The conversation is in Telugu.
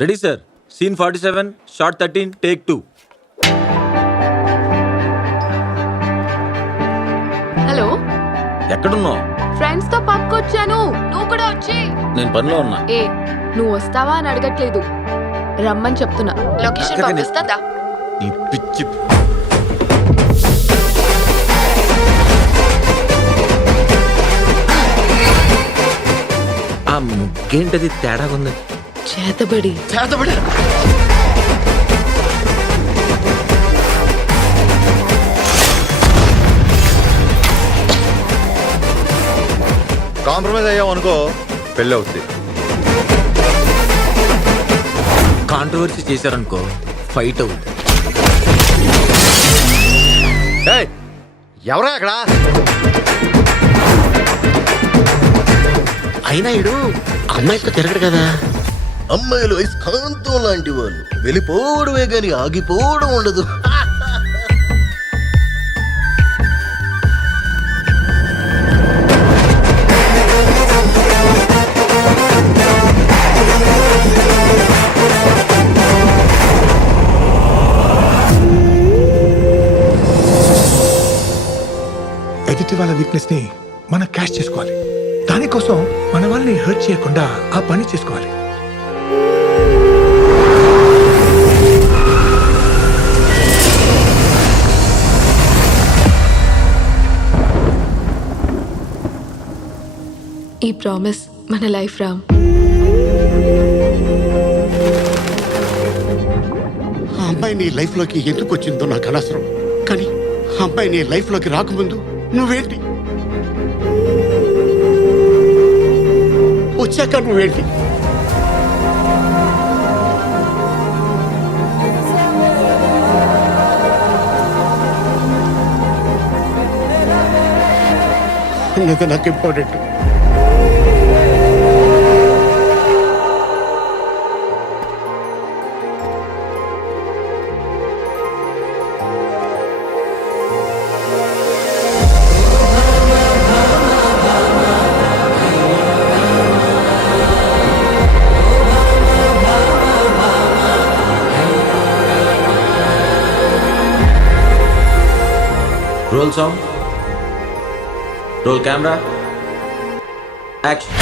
Ready sir. Scene 47, shot 13, take 2. Hello, ఎక్కడున్నావు? ఫ్రెండ్స్ తో పక్కొచ్చాను. నువ్వు కూడా వచ్చి. నేను పనిలో ఉన్నా. ఏ, నువ్వు వస్తావా అని అడగట్లేదు, రమ్మని చెప్తున్నా. లొకేషన్ అక్కడికి పంపిస్తా. నీ పిచ్చి. ఆ ముగ్గేంటది తేడాగా ఉంది. చేతబడి. కాంప్రమైజ్ అయ్యావు అనుకో, పెళ్ళి అవుతుంది. కాంట్రవర్సీ చేశారనుకో, ఫైట్ అవుతుంది. ఎవరా అక్కడ? అయినా ఇడు అమ్మాయితో తిరగడు కదా. అమ్మాయిలు అయస్కాంతం లాంటి వాళ్ళు, వెళ్ళిపోవడమే గాని ఆగిపోవడం ఉండదు. ఎదుటి వాళ్ళ వీక్నెస్ ని మనం క్యాష్ చేసుకోవాలి. దానికోసం మన వాళ్ళని హర్ట్ చేయకుండా ఆ పని చేసుకోవాలి. ఈ ప్రామిస్ మన లైఫ్ రామ్. ఆ అమ్మాయి నీ లైఫ్ లోకి ఎందుకు వచ్చిందో నాకు అనవసరం. కానీ ఆ అమ్మాయి నీ లైఫ్ లోకి రాకముందు నువ్వేంటి, వచ్చాక నువ్వేంటి? అన్నది నాకు important. Roll sound, roll camera, action.